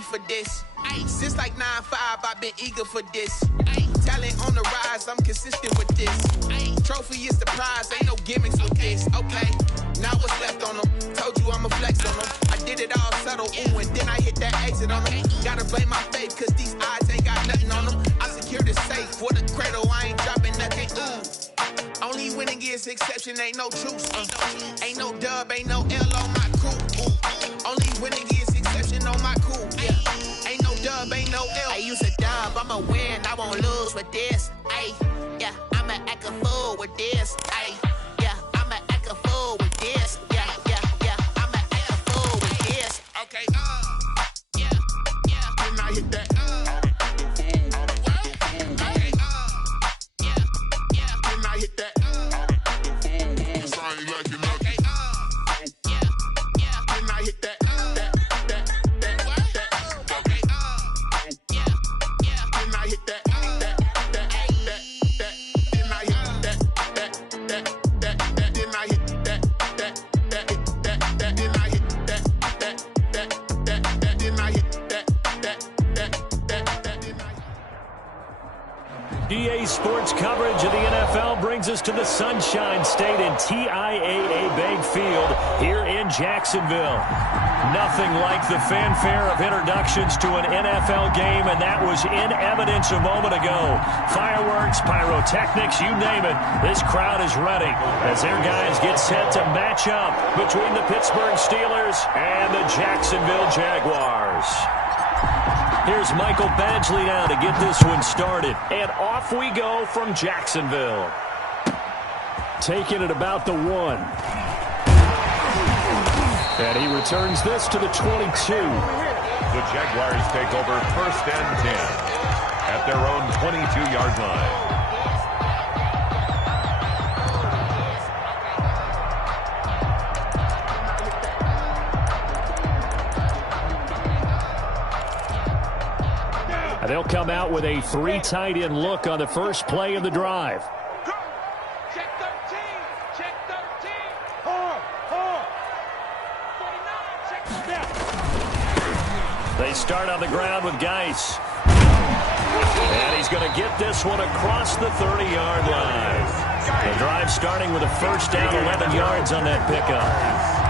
ready for this. Since like 9-5, I've been eager for this. Talent on the rise, I'm consistent with this. Trophy is the prize, ain't no gimmicks with this. Okay, now what's left on them? Told you I'ma flex on them. I did it all subtle, ooh, and then I hit that exit on them. Gotta blame my faith, cause these odds ain't got nothing on them. I secured the safe for the cradle, I ain't dropping nothing, ooh. Only winning is exception, ain't no truce. Ain't no dub, ain't no L on my crew. Ooh. Only winning is exception on my crew. Yeah. Ain't no dub, ain't no L. I use a dub, I'ma win, I won't lose with this. Ay, yeah, I'ma act a fool with this. Ay, yeah, I'ma act a fool with this. Yeah, yeah, yeah, I'ma act a fool with this. Okay, yeah, yeah. Then I hit that. EA Sports coverage of the NFL brings us to the Sunshine State and TIAA Bank Field here in Jacksonville. Nothing like the fanfare of introductions to an NFL game, and that was in evidence a moment ago. Fireworks, pyrotechnics, you name it. This crowd is ready as their guys get set to match up between the Pittsburgh Steelers and the Jacksonville Jaguars. Here's Michael Badgley now to get this one started. And off we go from Jacksonville. Taking it about the 1. And he returns this to the 22. The Jaguars take over 1st and 10 at their own 22-yard line. They'll come out with a 3 tight end look on the first play of the drive. Check 13. Check 13. Hard. 49. Check They start on the ground with Geis. And he's going to get this one across the 30-yard line. The drive starting with a first down, 11 yards on that pickup.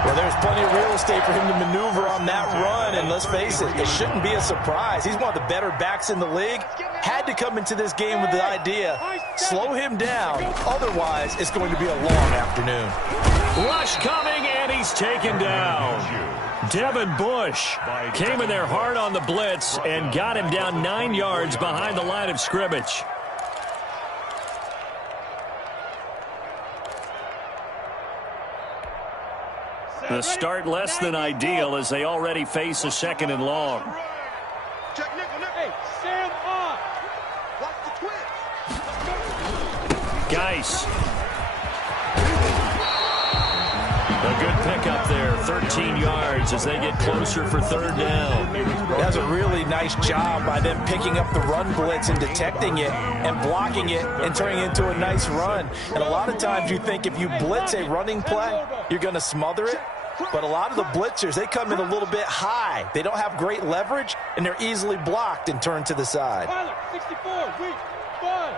Well, there's plenty of real estate for him to maneuver on that run, and let's face it, it shouldn't be a surprise. He's one of the better backs in the league. Had to come into this game with the idea, slow him down, otherwise it's going to be a long afternoon. Rush coming, and he's taken down. Devin Bush came in there hard on the blitz and got him down 9 yards behind the line of scrimmage. The start less than ideal as they already face a 2nd and long. Check nickel. Hey, Sam on. Watch the twist. Geis. A good pickup there, 13 yards as they get closer for 3rd down. That's a really nice job by them picking up the run blitz and detecting it and blocking it and turning it into a nice run. And a lot of times you think if you blitz a running play, you're going to smother it. But a lot of the blitzers, they come in a little bit high. They don't have great leverage, and they're easily blocked and turned to the side. 64, weak, Spurs.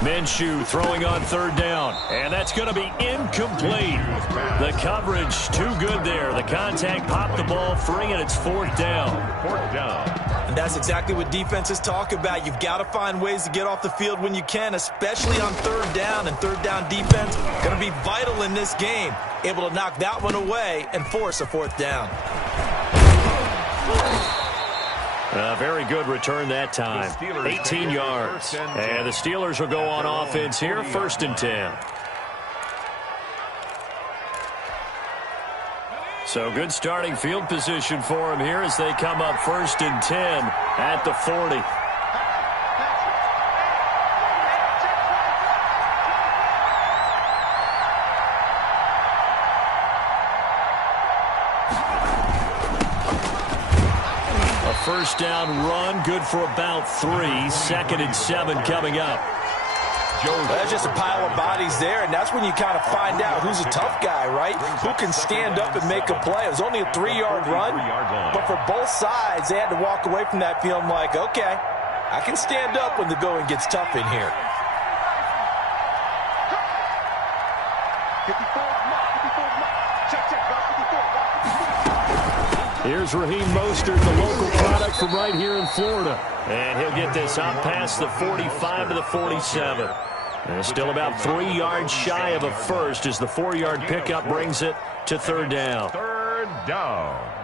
951. Minshew throwing on 3rd down, and that's going to be incomplete. The coverage too good there. The contact popped the ball free, and it's 4th down. 4th down. And that's exactly what defenses talk about. You've got to find ways to get off the field when you can, especially on 3rd down. And 3rd down defense going to be vital in this game. Able to knock that one away and force a 4th down. A very good return that time. 18 yards. And the Steelers will go on offense here, 1st and 10. So good starting field position for them here as they come up 1st and 10 at the 40. First down run, good for about 3. 2nd and 7 coming up. That's just a pile of bodies there, and that's when you kind of find out who's a tough guy, right? Who can stand up and make a play. It was only a 3-yard run, but for both sides, they had to walk away from that feeling like, okay, I can stand up when the going gets tough in here. Here's Raheem Mostert, the local product from right here in Florida. And he'll get this out past the 45 to the 47. And still about 3 yards shy of a first as the 4-yard pickup brings it to third down. Third down.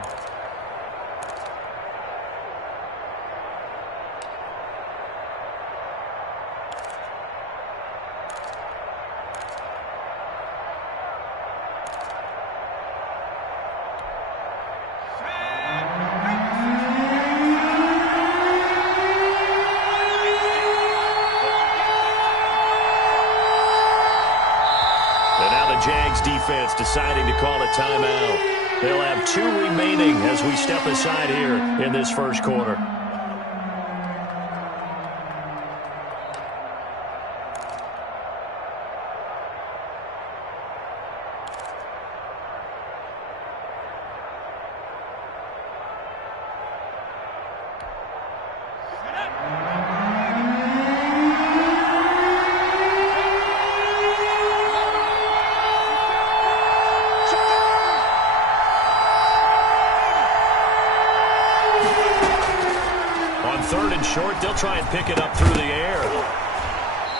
Jags defense deciding to call a timeout. They'll have 2 remaining as we step aside here in this first quarter. Short, they'll try and pick it up through the air.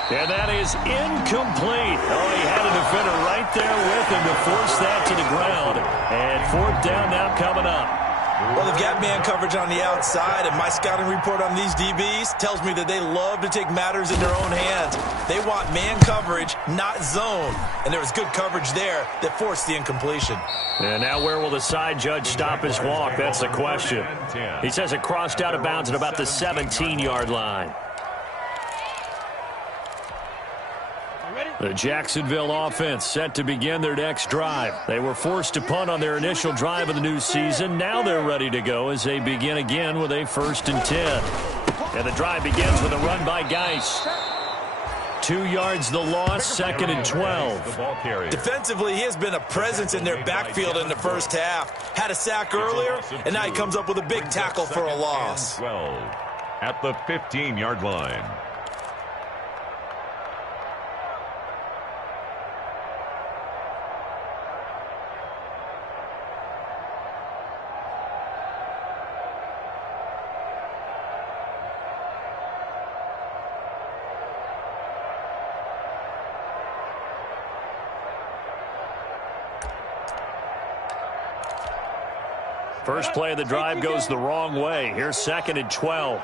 And that is incomplete. Oh, he had a defender right there with him to force that to the ground. And fourth down now coming up. Well, they've got man coverage on the outside, and my scouting report on these DBs tells me that they love to take matters in their own hands. They want man coverage, not zone. And there was good coverage there that forced the incompletion. And now where will the side judge stop his walk? That's the question. He says it crossed out of bounds at about the 17-yard line. The Jacksonville offense set to begin their next drive. They were forced to punt on their initial drive of the new season. Now they're ready to go as they begin again with a 1st and 10. And the drive begins with a run by Geis. 2 yards the loss, 2nd and 12. Defensively, he has been a presence in their backfield in the first half. Had a sack earlier, and now he comes up with a big tackle for a loss. 12 at the 15-yard line. First play of the drive goes the wrong way. Here's 2nd and 12.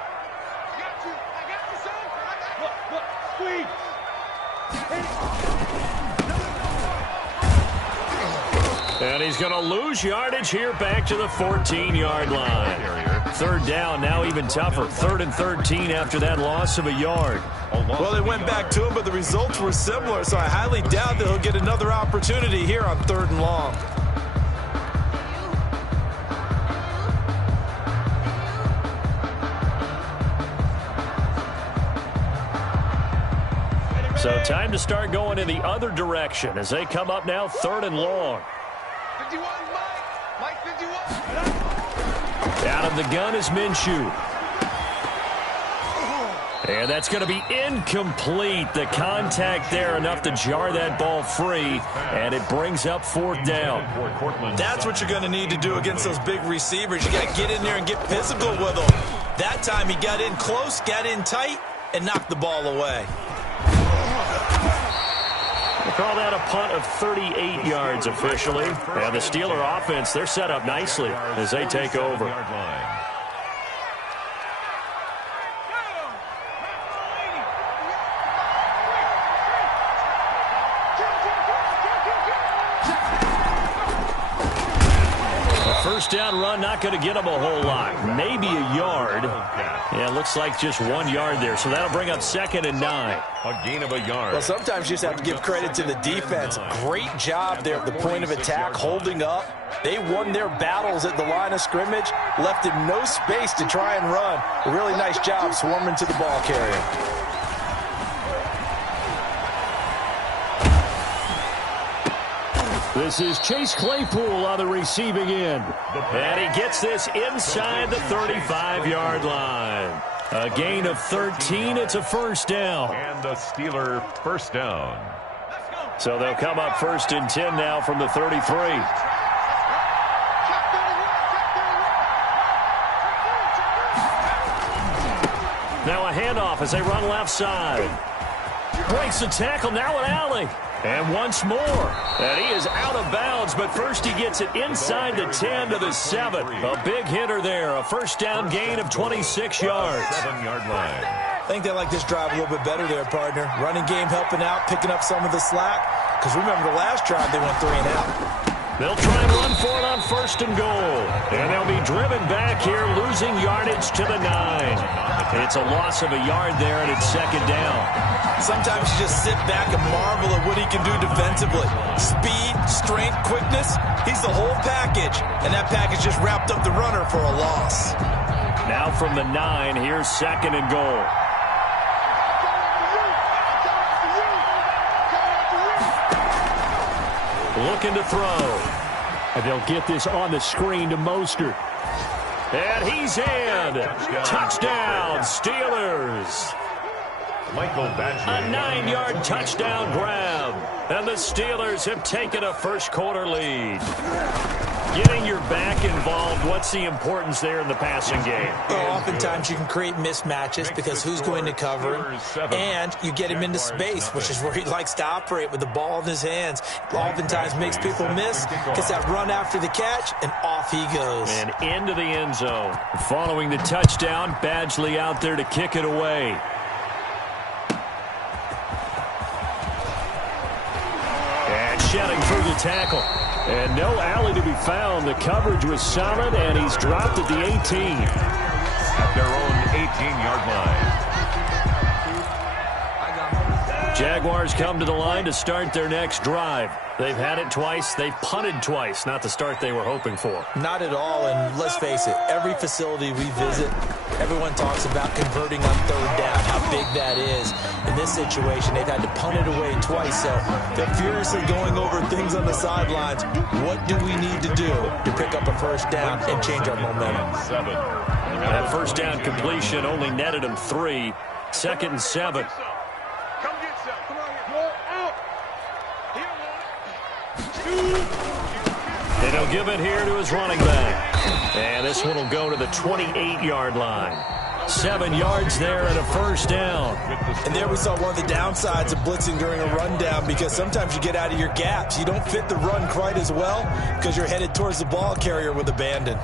And he's going to lose yardage here back to the 14-yard line. 3rd down, now even tougher. 3rd and 13 after that loss of a yard. Well, they went back to him, but the results were similar, so I highly doubt that he'll get another opportunity here on 3rd and long. So time to start going in the other direction as they come up now 3rd and long. 51, Mike 51. Out of the gun is Minshew. And that's going to be incomplete. The contact there enough to jar that ball free, and it brings up 4th down. That's what you're going to need to do against those big receivers. You got to get in there and get physical with them. That time he got in close, got in tight, and knocked the ball away. We'll call that a punt of 38 yards officially. And the Steeler offense, they're set up nicely as they take over. First down run, not going to get him a whole lot. Maybe a yard. Yeah, it looks like just 1 yard there. So that'll bring up 2nd and 9. A gain of a yard. Well, sometimes you just have to give credit to the defense. Great job there at the point of attack, holding up. They won their battles at the line of scrimmage, left him no space to try and run. A really nice job swarming to the ball carrier. This is Chase Claypool on the receiving end. And he gets this inside the 35-yard line. A gain of 13. It's a first down. And the Steeler first down. So they'll come up 1st and 10 now from the 33. Now a handoff as they run left side. Breaks the tackle, now an alley. And once more. And he is out of bounds, but first he gets it inside the 10 to the 7. A big hitter there. A first down gain of 26 yards. 7-yard line. I think they like this drive a little bit better there, partner. Running game helping out, picking up some of the slack. Because remember the last drive, they went 3 and out. They'll try and run for it on 1st and goal. And they'll be driven back here, losing yardage to the 9. It's a loss of a yard there, and it's 2nd down. Sometimes you just sit back and marvel at what he can do defensively. Speed, strength, quickness, he's the whole package. And that package just wrapped up the runner for a loss. Now from the 9, here's 2nd and goal. Looking to throw. And they'll get this on the screen to Mostert. And he's in. Touchdown, Steelers. Michael Badgley. A 9-yard touchdown grab. And the Steelers have taken a first-quarter lead. Getting your back involved, what's the importance there in the passing game? Well, oftentimes you can create mismatches because who's going to cover him, and you get him into space, which is where he likes to operate with the ball in his hands. Oftentimes makes people miss, gets that run after the catch, and off he goes. And into the end zone. Following the touchdown, Badgley out there to kick it away. And shedding through the tackle. And no alley to be found. The coverage was solid, and he's dropped at the 18. At their own 18-yard line. Jaguars come to the line to start their next drive. They've had it twice. They've punted twice. Not the start they were hoping for. Not at all, and let's face it, every facility we visit, everyone talks about converting on 3rd down, how big that is. In this situation, they've had to punt it away twice, so they're furiously going over things on the sidelines. What do we need to do to pick up a first down and change our momentum? 7. That first down completion only netted him 3. 2nd and 7. Come get some. Come on, you're out. And he'll give it here to his running back. And this one will go to the 28-yard line. 7 yards there and a first down. And there we saw one of the downsides of blitzing during a rundown, because sometimes you get out of your gaps. You don't fit the run quite as well because you're headed towards the ball carrier with abandon.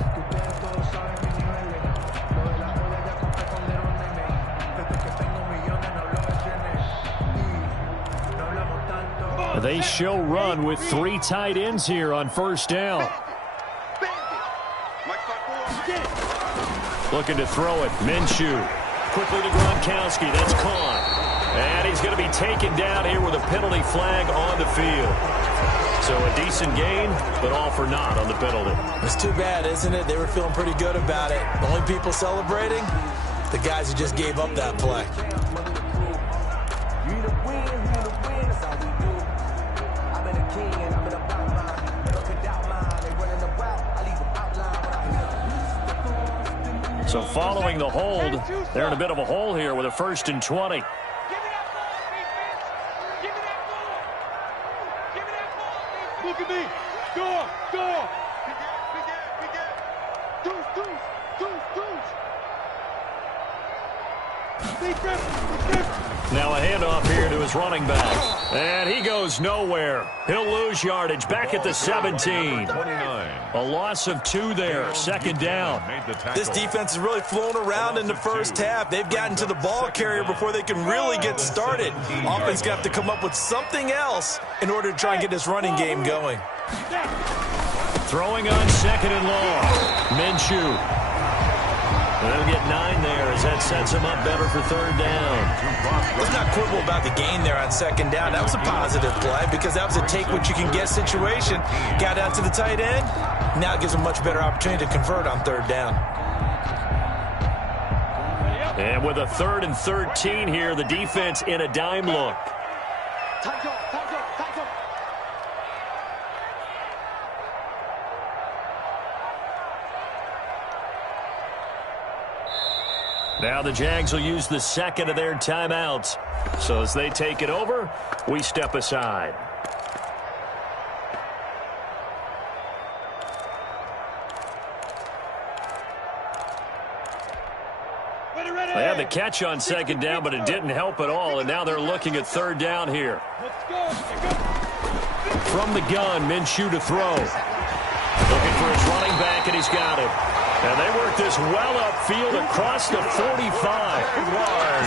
They show run with 3 tight ends here on first down. Looking to throw it. Minshew. Quickly to Gronkowski. That's caught. And he's going to be taken down here with a penalty flag on the field. So a decent gain, but all for naught on the penalty. It's too bad, isn't it? They were feeling pretty good about it. The only people celebrating, the guys who just gave up that play. So following the hold, they're in a bit of a hole here with a 1st and 20. Give me that ball, defense. Give me that ball. Give me that ball. Look at me. Go. Big gap. Deuce. Now a handoff here to his running back. And he goes nowhere. He'll lose yardage back at the 17. 29. A loss of 2 there. 2nd down. This defense has really flown around in the first half. They've gotten to the ball carrier before they can really get started. Offense got to come up with something else in order to try and get this running game going. Throwing on 2nd and long. Minshew. They'll get 9 there as that sets him up better for 3rd down. Let's not quibble about the gain there on 2nd down. That was a positive play because that was a take-what-you-can-get situation. Got out to the tight end. Now it gives them a much better opportunity to convert on 3rd down. And with a 3rd and 13 here, the defense in a dime look. Now the Jags will use the second of their timeouts. So as they take it over, we step aside. They had the catch on second down, but it didn't help at all, and now they're looking at third down here. From the gun, Minshew to throw. Looking for his running back, and he's got it. And they work this well upfield across the 45.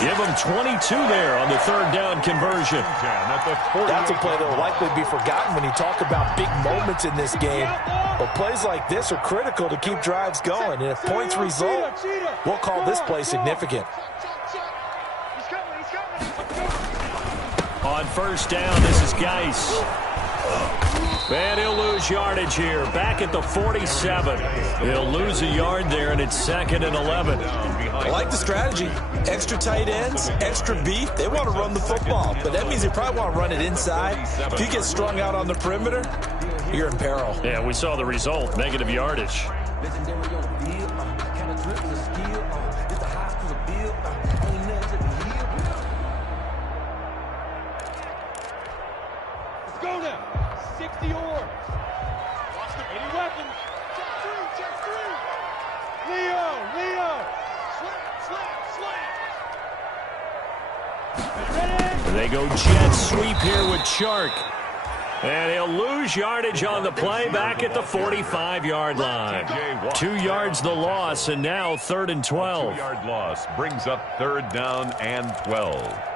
Give them 22 there on the third down conversion. That's a play that will likely be forgotten when you talk about big moments in this game. But plays like this are critical to keep drives going. And if points result, we'll call this play significant. On first down, this is Geis. And he'll lose yardage here. Back at the 47. He'll lose a yard there, and it's 2nd and 11. I like the strategy. Extra tight ends, extra beef. They want to run the football, but that means they probably want to run it inside. If you get strung out on the perimeter, you're in peril. Yeah, we saw the result. Negative yardage. Let's go now. 60 yards. Any weapons? Check three. Leo. Slap. They go jet sweep here with Chark. And he'll lose yardage on the play back at the 45-yard line. 2 yards the loss, and now 3rd and 12. 2-yard loss brings up 3rd down and 12.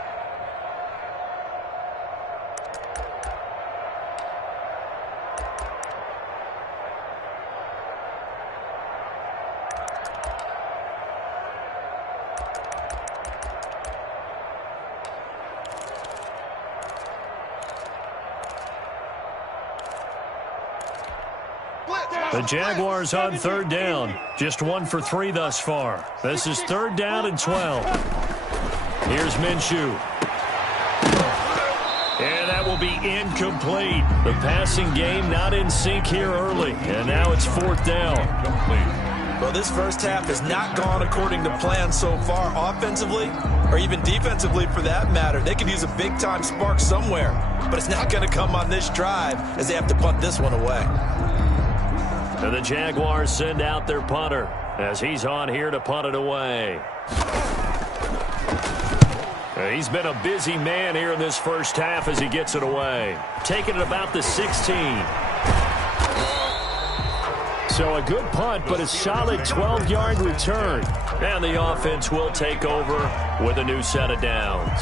The Jaguars on 3rd down. Just 1 for 3 thus far. This is 3rd down and 12. Here's Minshew. And that will be incomplete. The passing game not in sync here early. And now it's 4th down. Well, this first half has not gone according to plan so far offensively, or even defensively for that matter. They could use a big-time spark somewhere, but it's not going to come on this drive as they have to punt this one away. And the Jaguars send out their punter as he's on here to punt it away. He's been a busy man here in this first half as he gets it away. Taking it about the 16. So a good punt, but a solid 12-yard return. And the offense will take over with a new set of downs.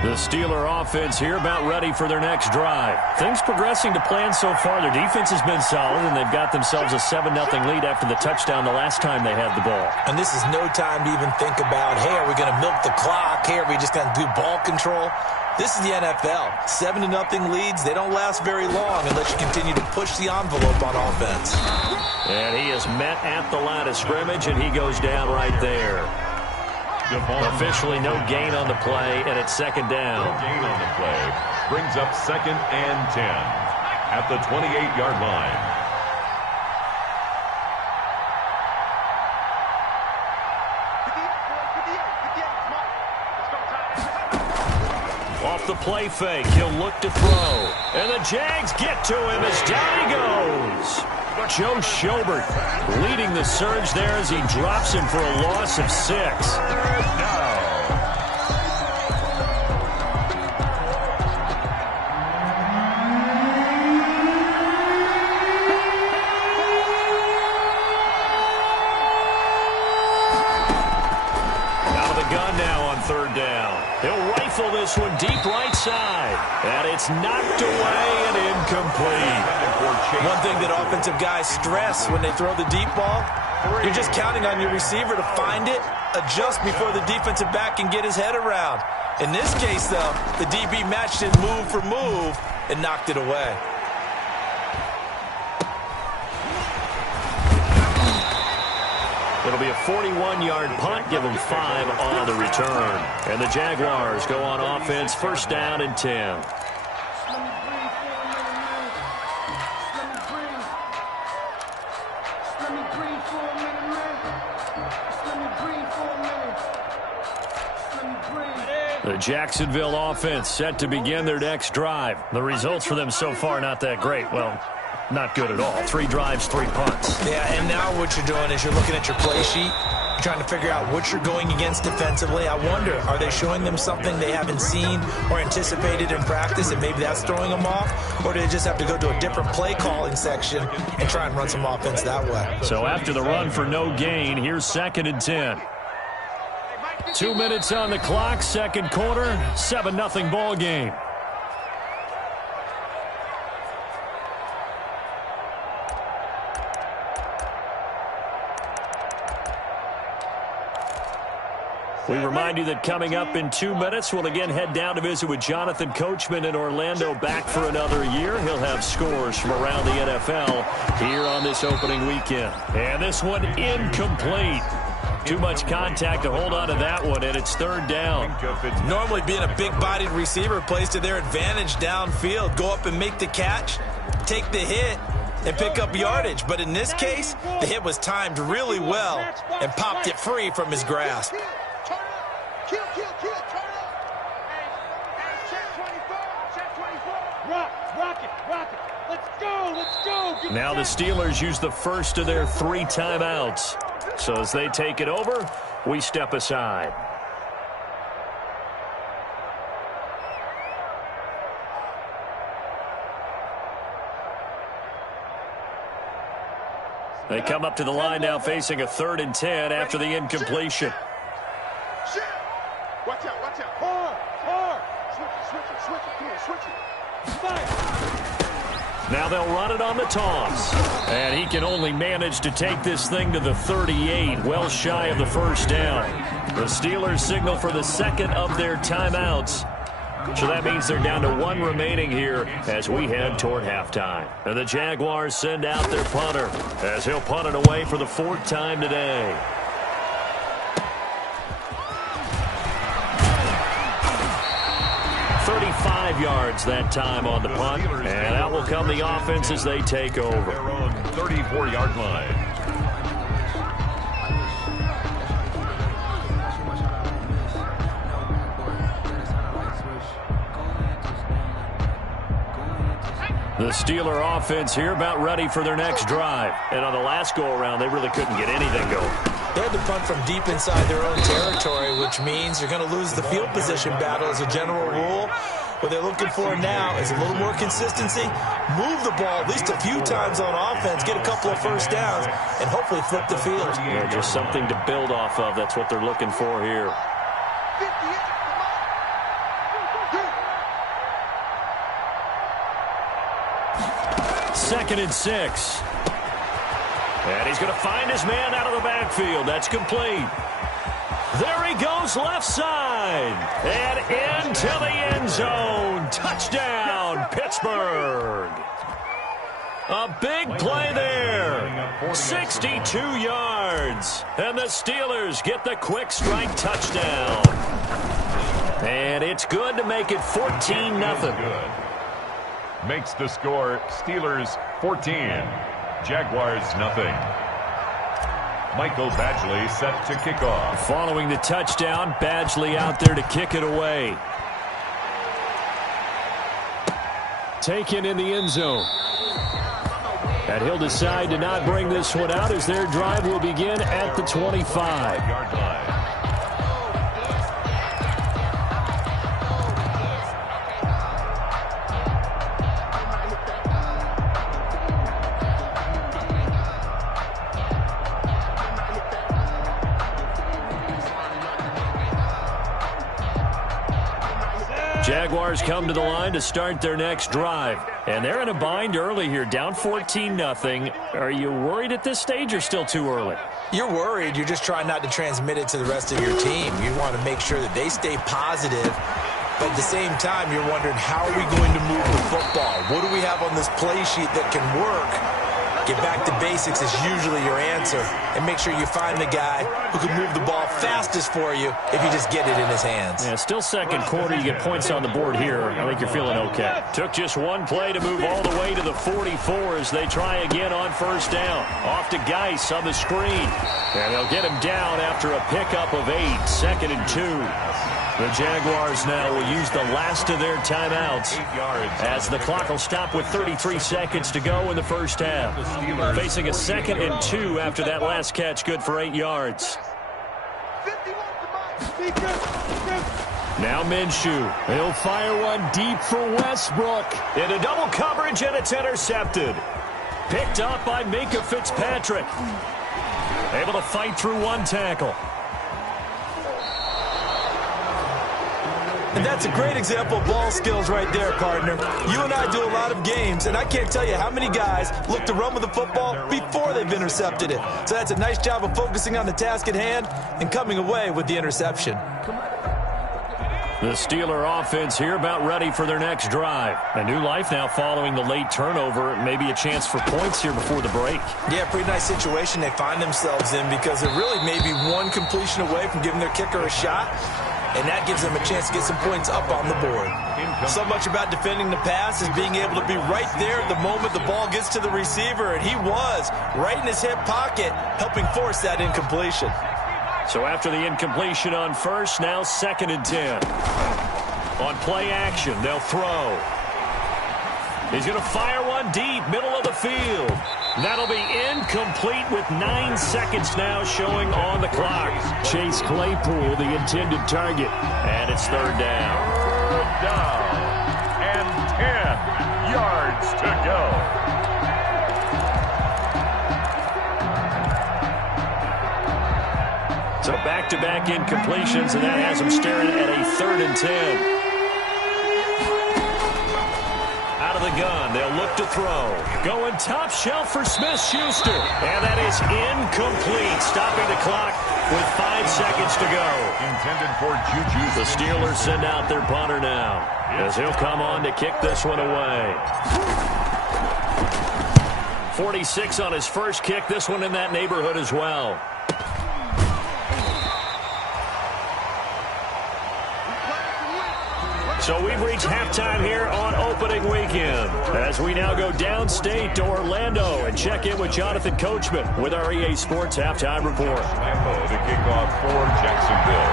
The Steeler offense here about ready for their next drive. Things progressing to plan so far. Their defense has been solid, and they've got themselves a 7-0 lead after the touchdown the last time they had the ball. And this is no time to even think about, hey, are we going to milk the clock? Hey, are we just going to do ball control? This is the NFL. 7-0 leads, they don't last very long unless you continue to push the envelope on offense. And he is met at the line of scrimmage, and he goes down right there. Officially no gain on the play, and it's 2nd down. No gain on the play brings up 2nd and 10 at the 28-yard line. Off the play fake, he'll look to throw. And the Jags get to him as down he goes. Joe Schobert leading the surge there as he drops him for a loss of 6. Out of the gun now on 3rd down. He'll rifle this one deep right side. And it's knocked away and incomplete. One thing that offensive guys stress when they throw the deep ball, you're just counting on your receiver to find it, adjust before the defensive back can get his head around. In this case, though, the DB matched it move for move and knocked it away. It'll be a 41-yard punt, give them 5 on the return. And the Jaguars go on offense, 1st down and 10. The Jacksonville offense set to begin their next drive. The results for them so far not that great. Well, not good at all. 3 drives, 3 punts. Yeah, and now what you're doing is you're looking at your play sheet. You're trying to figure out what you're going against defensively. I wonder, are they showing them something they haven't seen or anticipated in practice, and maybe that's throwing them off? Or do they just have to go to a different play calling section and try and run some offense that way? So after the run for no gain, here's 2nd and 10. 2 minutes on the clock, second quarter, 7-0 ball game. We remind you that coming up in 2 minutes, we'll again head down to visit with Jonathan Coachman in Orlando, back for another year. He'll have scores from around the NFL here on this opening weekend. And this one incomplete. Too much contact to hold on to that one, and it's 3rd down. Normally being a big-bodied receiver plays to their advantage downfield. Go up and make the catch, take the hit, and pick up yardage. But in this case, the hit was timed really well and popped it free from his grasp. Now the Steelers use the first of their 3 timeouts. So as they take it over, we step aside. They come up to the line now facing a 3rd and 10 after the incompletion. Watch out, watch out. Hard. Switch it. Come on, switch it. Fire. Now they'll run it on the toss. And he can only manage to take this thing to the 38, well shy of the first down. The Steelers signal for the 2nd of their timeouts. So that means they're down to 1 remaining here as we head toward halftime. And the Jaguars send out their punter as he'll punt it away for the 4th time today. Yards that time on the punt, and out will come the offense as they take over. Their own 34-yard line. The Steeler offense here about ready for their next drive. And on the last go-around, they really couldn't get anything going. They had to punt from deep inside their own territory, which means you're going to lose the field position battle as a general rule. What they're looking for now is a little more consistency, move the ball at least a few times on offense, get a couple of first downs, and hopefully flip the field. Yeah, just something to build off of. That's what they're looking for here. 2nd and 6. And he's going to find his man out of the backfield. That's complete. There he goes, left side. And into the end zone. Touchdown, Pittsburgh. A big play there. 62 yards. And the Steelers get the quick strike touchdown. And it's good to make it 14-0. Makes the score Steelers 14, Jaguars nothing. Michael Badgley set to kick off. Following the touchdown, Badgley out there to kick it away. Taken in the end zone. And he'll decide to not bring this one out as their drive will begin at the 25-yard line. Jaguars come to the line to start their next drive. And they're in a bind early here, down 14-0. Are you worried at this stage or still too early? You're worried. You're just trying not to transmit it to the rest of your team. You want to make sure that they stay positive. But at the same time, you're wondering, how are we going to move the football? What do we have on this play sheet that can work? Get back to basics is usually your answer. And make sure you find the guy who can move the ball fastest for you if you just get it in his hands. Yeah, still second quarter. You get points on the board here. I think you're feeling okay. Took just one play to move all the way to the 44 as they try again on first down. Off to Geis on the screen. And they'll get him down after a pickup of 8. 2nd and 2. The Jaguars now will use the last of their timeouts as the clock will stop with 33 seconds to go in the first half. Facing a 2nd and 2 after that last catch, good for 8 yards. Now Minshew. He'll fire one deep for Westbrook. Into double coverage, and it's intercepted. Picked up by Minka Fitzpatrick. Able to fight through one tackle. And that's a great example of ball skills right there, partner. You and I do a lot of games, and I can't tell you how many guys look to run with the football before they've intercepted it. So that's a nice job of focusing on the task at hand and coming away with the interception. The Steeler offense here about ready for their next drive. A new life now following the late turnover. Maybe a chance for points here before the break. Yeah, pretty nice situation they find themselves in because they're really maybe one completion away from giving their kicker a shot. And that gives them a chance to get some points up on the board. So much about defending the pass is being able to be right there at the moment the ball gets to the receiver. And he was right in his hip pocket, helping force that incompletion. So after the incompletion on first, now 2nd and 10. On play action, they'll throw. He's going to fire one deep, middle of the field. That'll be incomplete with 9 seconds now showing on the clock. Chase Claypool, the intended target. And it's 3rd down. 3rd down and 10 yards to go. So back-to-back incompletions, and that has them staring at a 3rd and 10. Out of the gun, they'll look to throw. Going top shelf for Smith-Schuster. And that is incomplete, stopping the clock with 5 seconds to go. Intended for Juju. The Steelers send out their punter now, as he'll come on to kick this one away. 46 on his first kick, this one in that neighborhood as well. So we've reached halftime here on opening weekend as we now go downstate to Orlando and check in with Jonathan Coachman with our EA Sports Halftime Report. Lambeau to kick off for Jacksonville.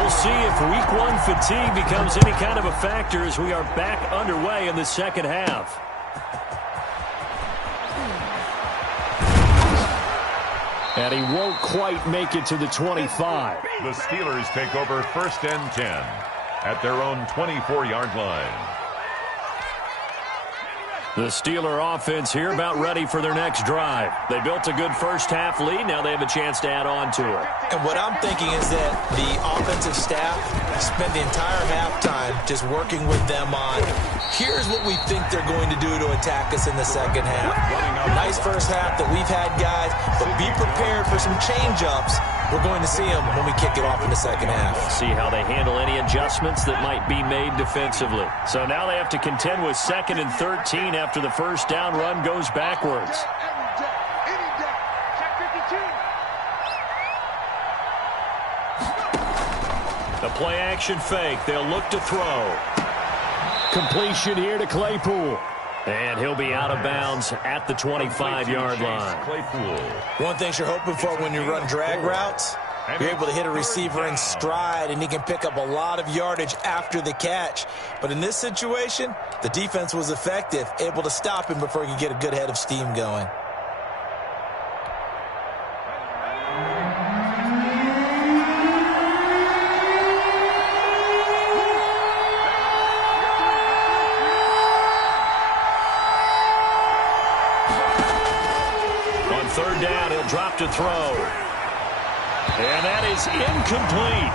We'll see if Week 1 fatigue becomes any kind of a factor as we are back underway in the second half. And he won't quite make it to the 25. The Steelers take over 1st and 10 at their own 24-yard line. The Steeler offense here about ready for their next drive. They built a good first half lead. Now they have a chance to add on to it. And what I'm thinking is that the offensive staff spent the entire halftime just working with them on, here's what we think they're going to do to attack us in the second half. Nice first half that we've had, guys, but be prepared for some change-ups. We're going to see them when we kick it off in the second half. See how they handle any adjustments that might be made defensively. So now they have to contend with 2nd and 13 after the first down run goes backwards. The play action fake. They'll look to throw. Completion here to Claypool. And he'll be out of bounds at the 25-yard line. Claypool. One thing you're hoping for when you run drag routes, you're able to hit a receiver in stride, and he can pick up a lot of yardage after the catch. But in this situation, the defense was effective, able to stop him before he could get a good head of steam going. Third down, he'll drop to throw. And that is incomplete.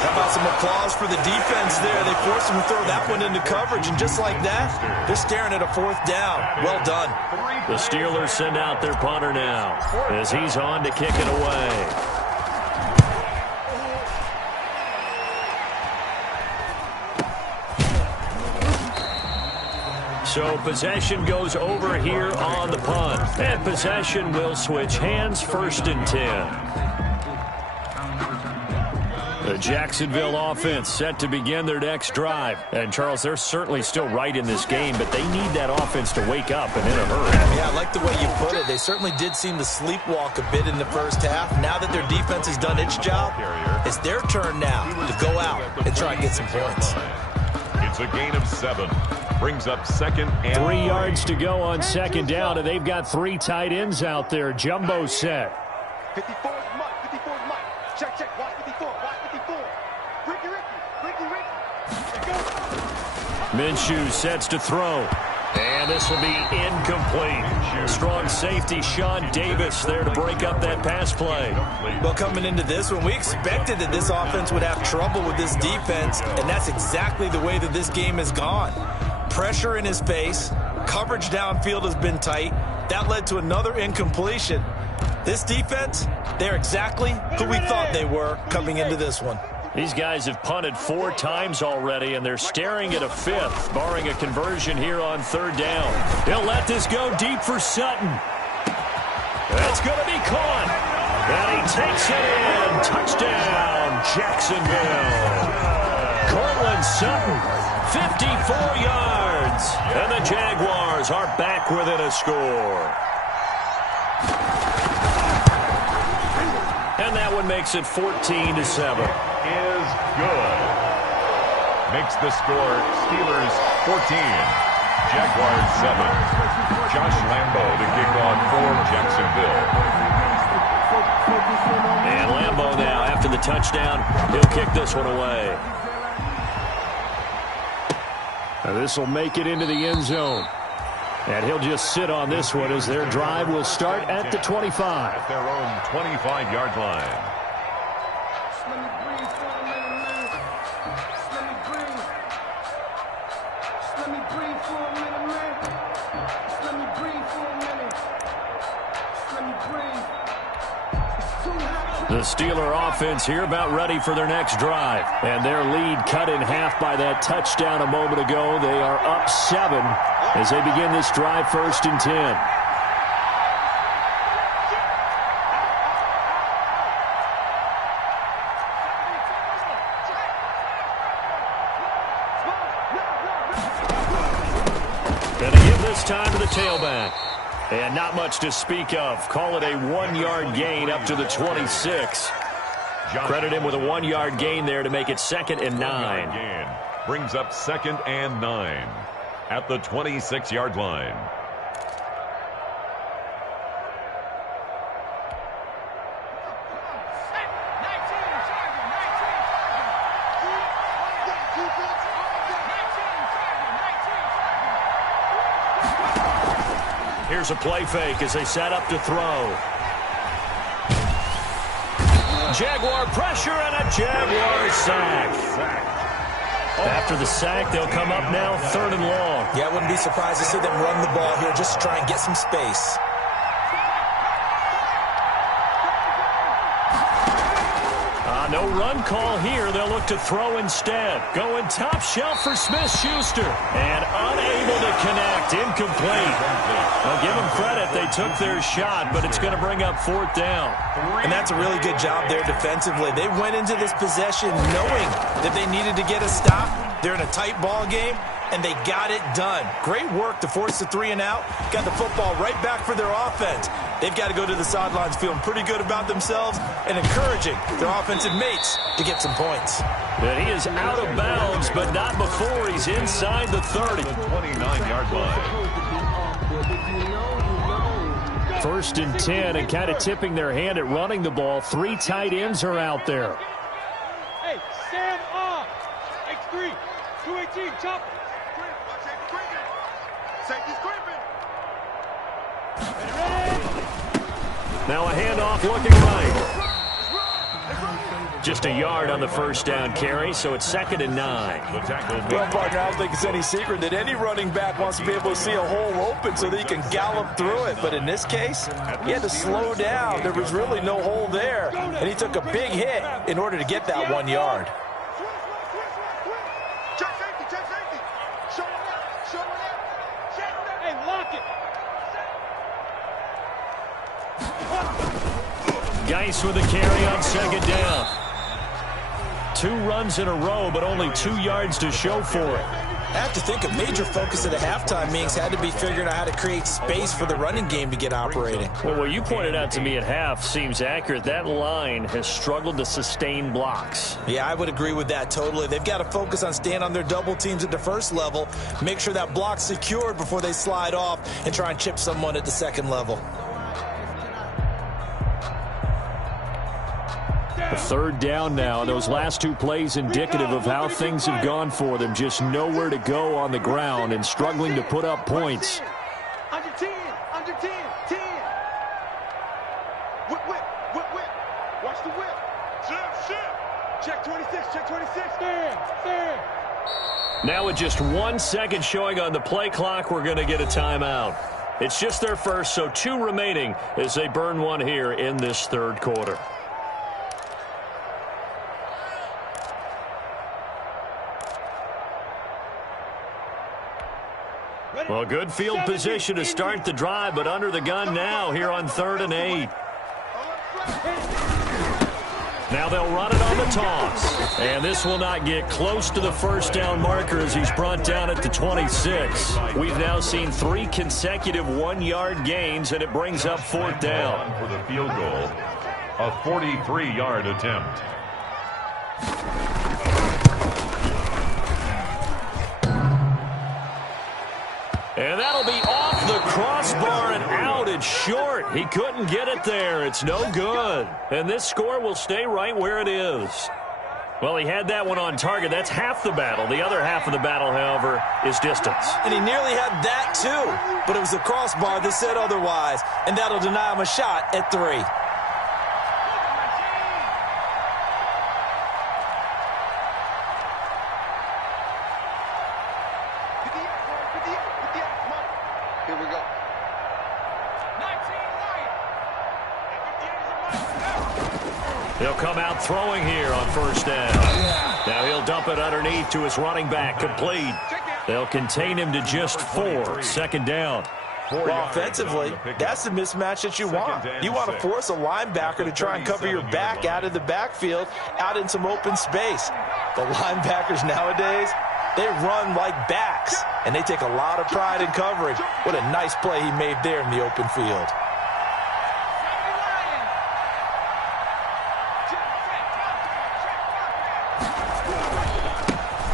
How about some applause for the defense there? They forced him to throw that one into coverage, and just like that, they're staring at a 4th down. Well done. The Steelers send out their punter now as he's on to kick it away. So possession goes over here on the punt. And possession will switch hands, 1st and 10. The Jacksonville offense set to begin their next drive. And, Charles, they're certainly still right in this game, but they need that offense to wake up and in a hurry. Yeah, I like the way you put it. They certainly did seem to sleepwalk a bit in the first half. Now that their defense has done its job, it's their turn now to go out and try and get some points. It's a gain of 7. Brings up second and 3 yards to go on second down, and they've got 3 tight ends out there. Jumbo set. 54 is Mike. 54 is Mike. Check, check. Watch 54. Watch 54. Ricky. Minshew sets to throw. And this will be incomplete. Strong safety Sean Davis there to break up that pass play. Well, coming into this one, we expected that this offense would have trouble with this defense, and that's exactly the way that this game has gone. Pressure in his face. Coverage downfield has been tight. That led to another incompletion. This defense, they're exactly who we thought they were coming into this one. These guys have punted 4 times already, and they're staring at a 5th, barring a conversion here on 3rd down. They'll let this go deep for Sutton. That's going to be caught. And he takes it in. Touchdown, Jacksonville. Cortland Sutton, 54 yards. And the Jaguars are back within a score. And that one makes it 14-7. is good. Makes the score Steelers 14, Jaguars 7. Josh Lambo to kick off for Jacksonville. And Lambo now, after the touchdown, he'll kick this one away. Now this will make it into the end zone. And he'll just sit on this one as their drive will start at the 25. At their own 25-yard line. The Steeler offense here about ready for their next drive. And their lead cut in half by that touchdown a moment ago. They are up 7 as they begin this drive 1st and 10. And they give this time to the tailback. And not much to speak of. Call it a 1-yard gain up to the 26. Credit him with a 1-yard gain there to make it 2nd and 9. Brings up 2nd and 9 at the 26-yard line. Here's a play fake as they set up to throw. Jaguar pressure and a Jaguar sack. After the sack, they'll come up now 3rd and long. Yeah, I wouldn't be surprised to see them run the ball here just to try and get some space. No run call here. They'll look to throw instead. Going top shelf for Smith-Schuster. And unable to connect. Incomplete. I'll give them credit. They took their shot, but it's going to bring up 4th down. And that's a really good job there defensively. They went into this possession knowing that they needed to get a stop. They're in a tight ball game, and they got it done. Great work to force the 3 and out. Got the football right back for their offense. They've got to go to the sidelines feeling pretty good about themselves and encouraging their offensive mates to get some points. And he is out of bounds, but not before he's inside the 30. 29-yard line. 1st and 10, and kind of tipping their hand at running the ball. 3 tight ends are out there. Hey, Sam off. X3, 218, chop. Safety's creeping. Now a handoff looking right. Just a yard on the 1st down carry, so it's 2nd and 9. Well, partner, I don't think it's any secret that any running back wants to be able to see a hole open so that he can gallop through it. But in this case, he had to slow down. There was really no hole there, and he took a big hit in order to get that 1 yard. Check safety, check safety. Show it up, show it up. Hey, lock it. Geis with a carry on 2nd down. 2 runs in a row, but only 2 yards to show for it. I have to think a major focus of the halftime meetings had to be figuring out how to create space for the running game to get operating. Well, what you pointed out to me at half seems accurate. That line has struggled to sustain blocks. Yeah, I would agree with that totally. They've got to focus on staying on their double teams at the first level, make sure that block's secured before they slide off and try and chip someone at the second level. A 3rd down now. Those last 2 plays indicative of how things have gone for them. Just nowhere to go on the ground and struggling to put up points. Under 10, 10. Whip. Watch the whip. Check 26, check 26. Stand. Now with just 1 second showing on the play clock, we're going to get a timeout. It's just their first, so 2 remaining as they burn one here in this 3rd quarter. Well, good field position to start the drive, but under the gun now here on 3rd and 8. Now they'll run it on the toss. And this will not get close to the first down marker as he's brought down at the 26. We've now seen 3 consecutive 1-yard gains, and it brings up 4th down. For the field goal, a 43-yard attempt. And that'll be off the crossbar and out. It's short. He couldn't get it there. It's no good. And this score will stay right where it is. Well, he had that one on target. That's half the battle. The other half of the battle, however, is distance. And he nearly had that, too. But it was the crossbar that said otherwise. And that'll deny him a shot at 3. Here we go. He'll come out throwing here on 1st down. Now he'll dump it underneath to his running back. Complete. They'll contain him to just 4. 2nd down. Well, offensively, that's the mismatch that you want. You want to force a linebacker to try and cover your back out of the backfield, out in some open space. The linebackers nowadays, they run like backs, and they take a lot of pride in coverage. What a nice play he made there in the open field.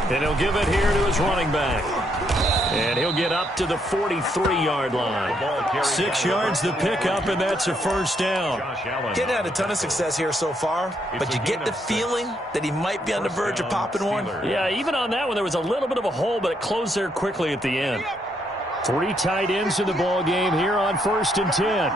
And he'll give it here to his running back. And he'll get up to the 43-yard line. 6 yards the pickup, and that's a 1st down. Getting had a ton of success here so far, but you get the feeling that he might be on the verge of popping one. Yeah, even on that one, there was a little bit of a hole, but it closed there quickly at the end. 3 tight ends in the ball game here on 1st and 10.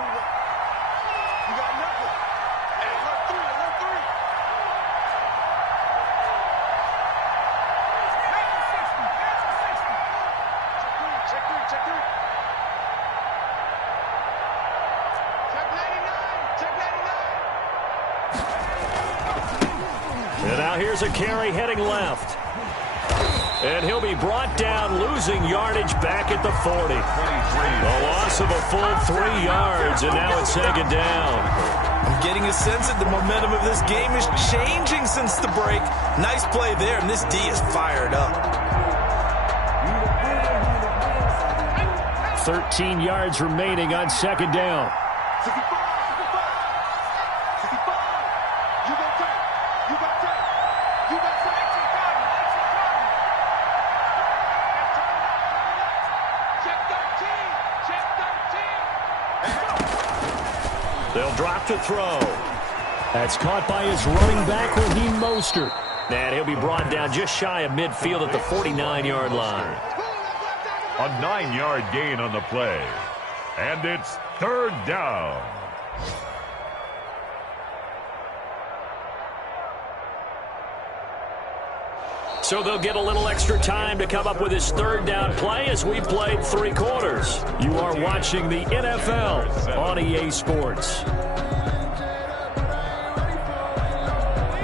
And now here's a carry heading left. And he'll be brought down, losing yardage back at the 40. A loss of a full 3 yards, and now it's 2nd down. I'm getting a sense that the momentum of this game is changing since the break. Nice play there, and this D is fired up. 13 yards remaining on 2nd down. They'll drop to throw. That's caught by his running back, Raheem Mostert. And he'll be brought down just shy of midfield at the 49-yard line. A 9-yard gain on the play. And it's 3rd down. So they'll get a little extra time to come up with his 3rd down play as we played 3 quarters. You are watching the NFL on EA Sports.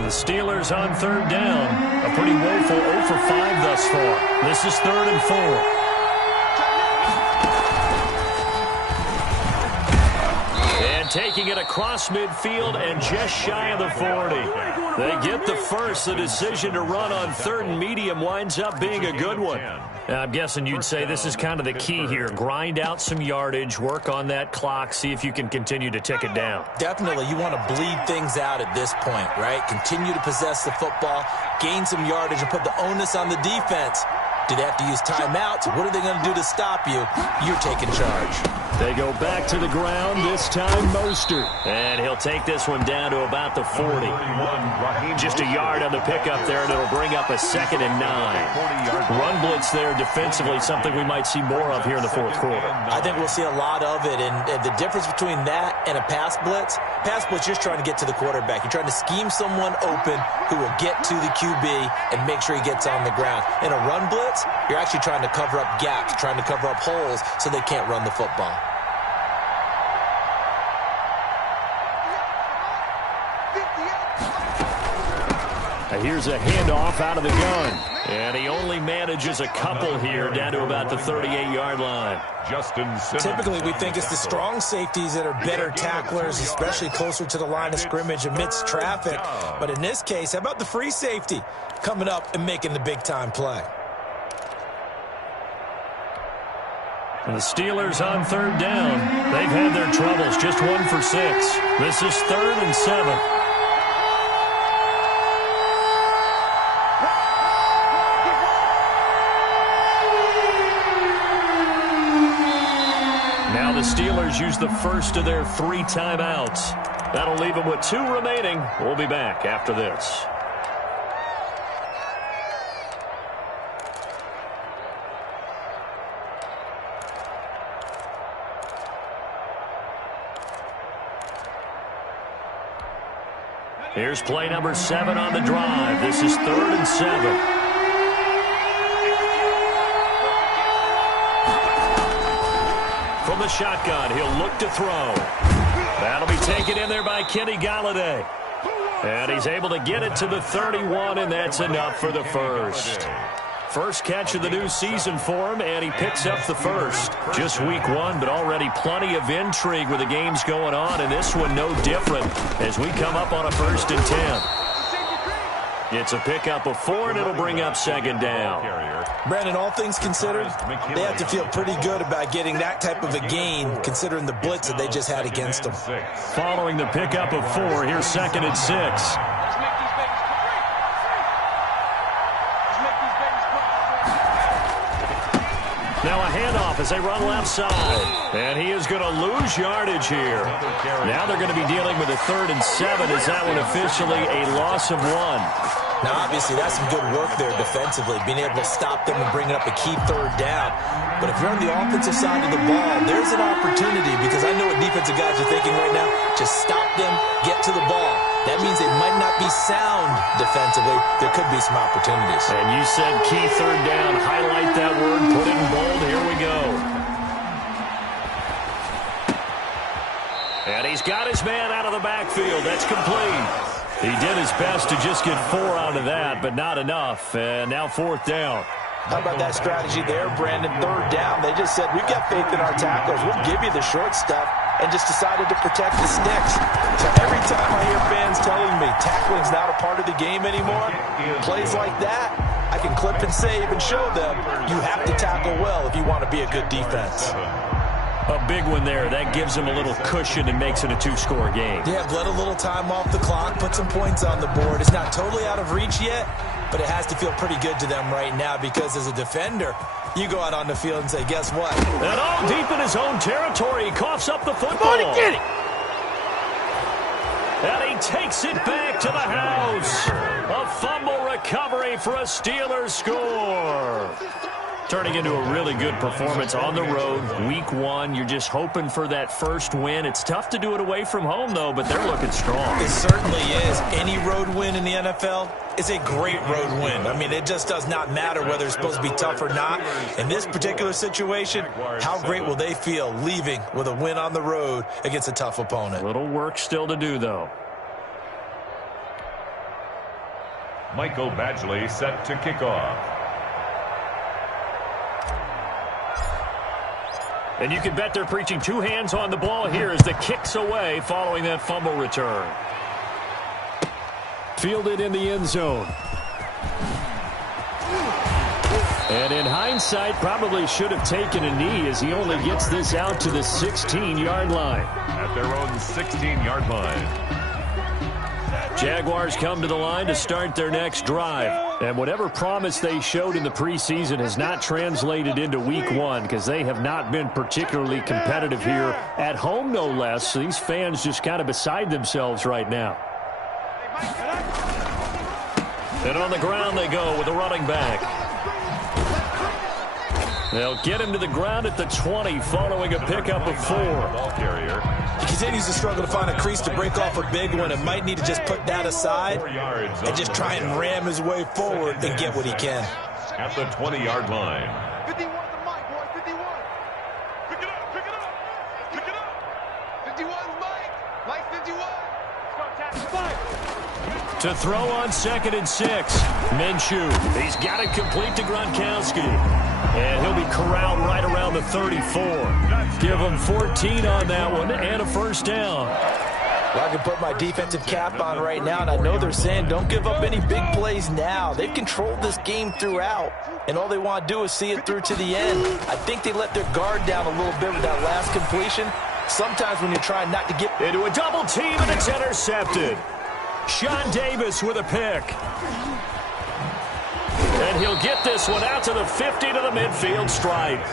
The Steelers on 3rd down. A pretty woeful 0 for 5 thus far. This is 3rd and 4. And taking it across midfield and just shy of the 40. They get the first. The decision to run on 3rd and medium winds up being a good one. I'm guessing you'd say this is kind of the key here. Grind out some yardage, work on that clock, see if you can continue to tick it down. Definitely, you want to bleed things out at this point, right? Continue to possess the football, gain some yardage, and put the onus on the defense. Do they have to use timeouts? What are they going to do to stop you? You're taking charge. They go back to the ground, this time Mostert. And he'll take this one down to about the 40. Just a yard on the pickup there, and it'll bring up a 2nd and 9. Run blitz there defensively, something we might see more of here in the 4th quarter. I think we'll see a lot of it, and the difference between that and a pass blitz, you're just trying to get to the quarterback. You're trying to scheme someone open who will get to the QB and make sure he gets on the ground. In a run blitz, you're actually trying to cover up gaps, trying to cover up holes so they can't run the football. Here's a handoff out of the gun. And he only manages a couple here down to about the 38-yard line. Typically, we think it's the strong safeties that are better tacklers, especially closer to the line of scrimmage amidst traffic. But in this case, how about the free safety coming up and making the big-time play? And the Steelers on 3rd down. They've had their troubles, just 1 for 6. This is 3rd and 7. Now the Steelers use the first of their 3 timeouts. That'll leave them with 2 remaining. We'll be back after this. Here's play number 7 on the drive. This is 3rd and 7. From the shotgun, he'll look to throw. That'll be taken in there by Kenny Galladay. And he's able to get it to the 31, and that's enough for the first. First catch of the new season for him, and he picks up the first. Just week 1, but already plenty of intrigue with the games going on, and this one no different as we come up on a 1st and 10. It's a pickup of 4, and it'll bring up 2nd down. Brandon, all things considered, they have to feel pretty good about getting that type of a gain, considering the blitz that they just had against them. Following the pickup of 4, here's 2nd and 6. Now a handoff as they run left side. And he is going to lose yardage here. Now they're going to be dealing with a 3rd and 7. Is that one officially a loss of 1? Now, obviously, that's some good work there defensively, being able to stop them and bringing up a key 3rd down. But if you're on the offensive side of the ball, there's an opportunity, because I know what defensive guys are thinking right now. Just stop them, get to the ball. That means they might not be sound defensively. There could be some opportunities. And you said key 3rd down. Highlight that word. Put it in bold. Here we go. And he's got his man out of the backfield. That's complete. He did his best to just get 4 out of that, but not enough. And now 4th down. How about that strategy there, Brandon? 3rd down. They just said, we've got faith in our tackles. We'll give you the short stuff, and just decided to protect the sticks. So every time I hear fans telling me tackling's not a part of the game anymore, plays like that, I can clip and save and show them you have to tackle well if you want to be a good defense. A big one there. That gives them a little cushion and makes it a 2-score game. Yeah, let a little time off the clock, put some points on the board. It's not totally out of reach yet, but it has to feel pretty good to them right now, because as a defender, you go out on the field and say, guess what? And all deep in his own territory, he coughs up the football. Get it! And he takes it back to the house. A fumble recovery for a Steelers score. Turning into a really good performance on the road. Week 1, you're just hoping for that first win. It's tough to do it away from home, though, but they're looking strong. It certainly is. Any road win in the NFL is a great road win. I mean, it just does not matter whether it's supposed to be tough or not. In this particular situation, how great will they feel leaving with a win on the road against a tough opponent? Little work still to do, though. Michael Badgley set to kick off. And you can bet they're preaching two hands on the ball here as the kick's away following that fumble return. Fielded in the end zone. And in hindsight, probably should have taken a knee as he only gets this out to the 16-yard line. At their own 16-yard line. Jaguars come to the line to start their next drive. And whatever promise they showed in the preseason has not translated into week one because they have not been particularly competitive here at home, no less. So these fans just kind of beside themselves right now. And on the ground they go with a running back. They'll get him to the ground at the 20 following a pickup of 4. Ball carrier. He continues to struggle to find a crease to break off a big one and might need to just put that aside and just try and ram his way forward and get what he can. At the 20-yard line. 51 to Mike, boy, 51. Pick it up, pick it up, pick it up. 51's Mike. Mike 51. Let's go, tackle. 5. To throw on 2nd and 6. Minshew. He's got it complete to Gronkowski. And he'll be corralled right around the 34. Give him 14 on that one and a first down. Well, I can put my defensive cap on right now, and I know they're saying don't give up any big plays now. They've controlled this game throughout, and all they want to do is see it through to the end. I think they let their guard down a little bit with that last completion. Sometimes when you're trying not to get into a double team, and it's intercepted. Sean Davis with a pick. And he'll get this one out to the 50 to the midfield stripe.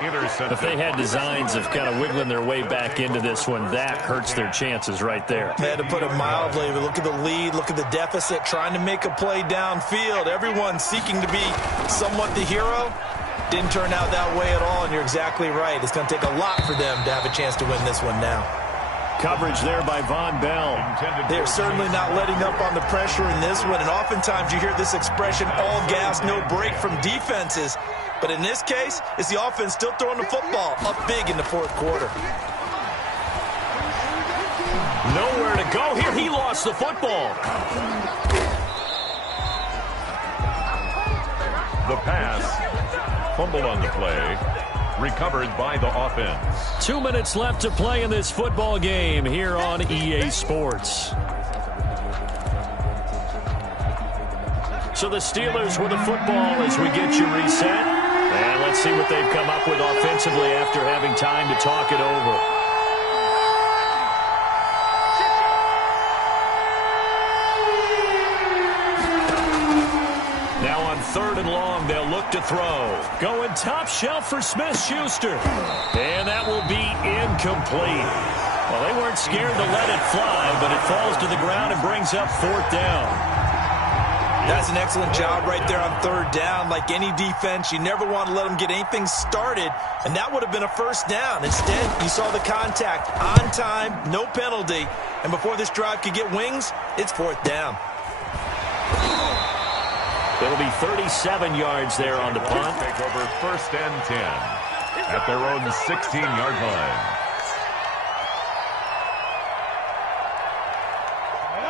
If they had designs of kind of wiggling their way back into this one, that hurts their chances right there. They had to put it mildly, but look at the lead, look at the deficit, trying to make a play downfield. Everyone seeking to be somewhat the hero. Didn't turn out that way at all, and you're exactly right. It's going to take a lot for them to have a chance to win this one now. Coverage there by Von Bell. They're certainly not letting up on the pressure in this one, and oftentimes you hear this expression, all gas, no break from defenses. But in this case, it's the offense still throwing the football up big in the fourth quarter. Nowhere to go here. He lost the football. The pass. Fumble on the play. Recovered by the offense. 2 minutes left to play in this football game here on EA Sports. So the Steelers with the football as we get you reset. And let's see what they've come up with offensively after having time to talk it over. Now on 3rd and long, they'll look to throw. Going top shelf for Smith-Schuster. And that will be incomplete. Well, they weren't scared to let it fly, but it falls to the ground and brings up 4th down. That's an excellent job right there on 3rd down. Like any defense, you never want to let them get anything started, and that would have been a first down. Instead, you saw the contact on time, no penalty, and before this drive could get wings, it's 4th down. It'll be 37 yards there on the punt. Take over 1st and 10 at their own 16-yard line.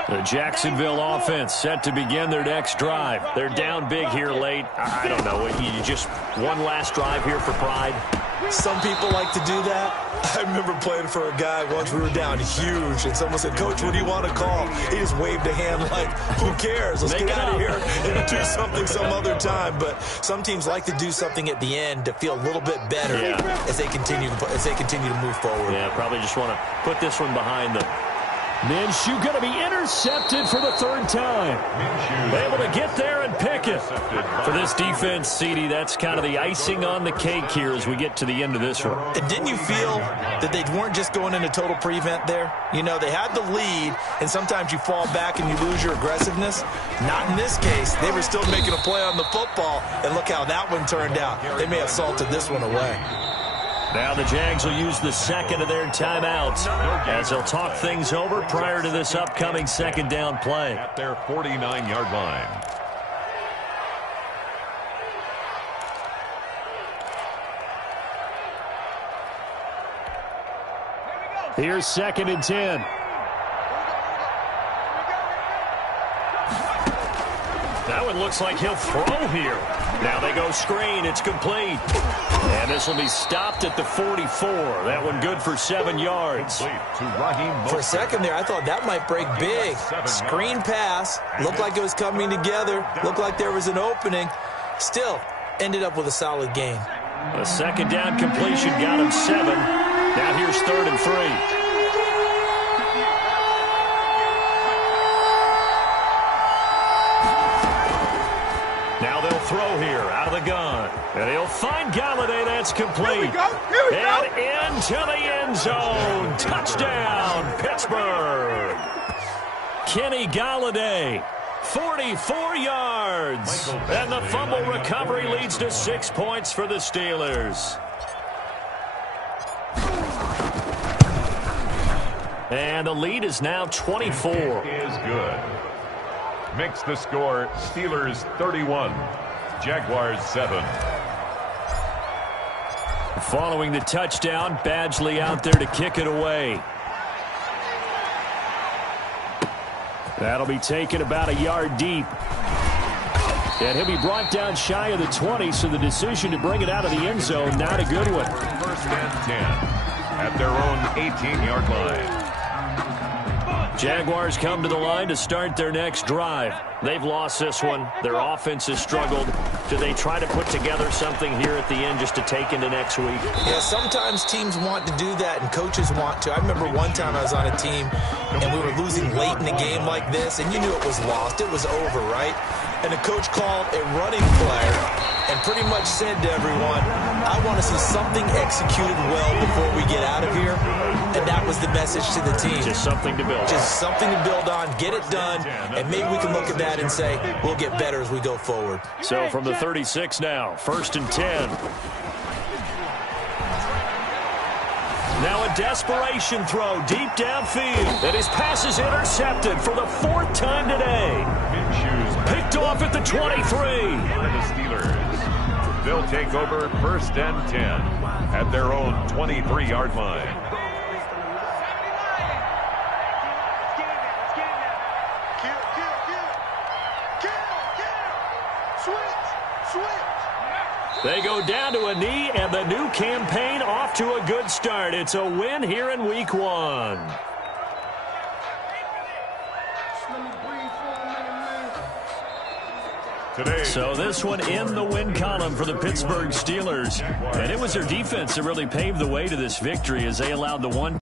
The Jacksonville offense set to begin their next drive. They're down big here late. I don't know. You just one last drive here for pride. Some people like to do that. I remember playing for a guy once. We were down huge, and someone said, "Coach, what do you want to call?" He just waved a hand like, "Who cares? Let's get out of here and do something some other time." But some teams like to do something at the end to feel a little bit better as they continue to move forward. Yeah, probably just want to put this one behind them. Minshew going to be intercepted for the 3rd time. Able to get there and pick it. For this defense, CD, that's kind of the icing on the cake here as we get to the end of this one. And didn't you feel that they weren't just going into total prevent there? You know, they had the lead, and sometimes you fall back and you lose your aggressiveness. Not in this case. They were still making a play on the football, and look how that one turned out. They may have salted this one away. Now the Jags will use the 2nd of their timeouts as they'll talk things over prior to this upcoming 2nd down play. At their 49-yard line. Here's 2nd and 10. That one looks like he'll throw here. Now they go screen. It's complete. And this will be stopped at the 44. That one good for 7 yards. For a second there, I thought that might break big. Screen pass. Looked like it was coming together. Looked like there was an opening. Still, ended up with a solid gain. A second down completion got him 7. Now here's 3rd and 3. Now they'll throw here out of the gun. And he'll find Galladay. That's complete. Here we go. And into the end zone. Touchdown, Pittsburgh. Kenny Galladay, 44 yards. And the fumble recovery leads to 6 points for the Steelers. And the lead is now 24. Is good. Makes the score Steelers 31, Jaguars 7. Following the touchdown, Badgley out there to kick it away. That'll be taken about a yard deep. And he'll be brought down shy of the 20, so the decision to bring it out of the end zone, not a good one. 1st and 10 at their own 18-yard line. Jaguars come to the line to start their next drive. They've lost this one. Their offense has struggled. Do they try to put together something here at the end just to take into next week? Yeah, sometimes teams want to do that and coaches want to. I remember one time I was on a team and we were losing late in a game like this, and you knew it was lost. It was over, right? And the coach called a running play and pretty much said to everyone, I want to see something executed well before we get out of here. And that was the message to the team. Just something to build on. Just something to build on, get it done, and maybe we can look at that and say, we'll get better as we go forward. So from the 36 now, 1st and 10. Now a desperation throw deep downfield. And his pass is intercepted for the 4th time today. Picked off at the 23. The Steelers, they'll take over 1st and 10 at their own 23-yard line. They go down to a knee, and the new campaign off to a good start. It's a win here in Week 1. So this one in the win column for the Pittsburgh Steelers. And it was their defense that really paved the way to this victory as they allowed the one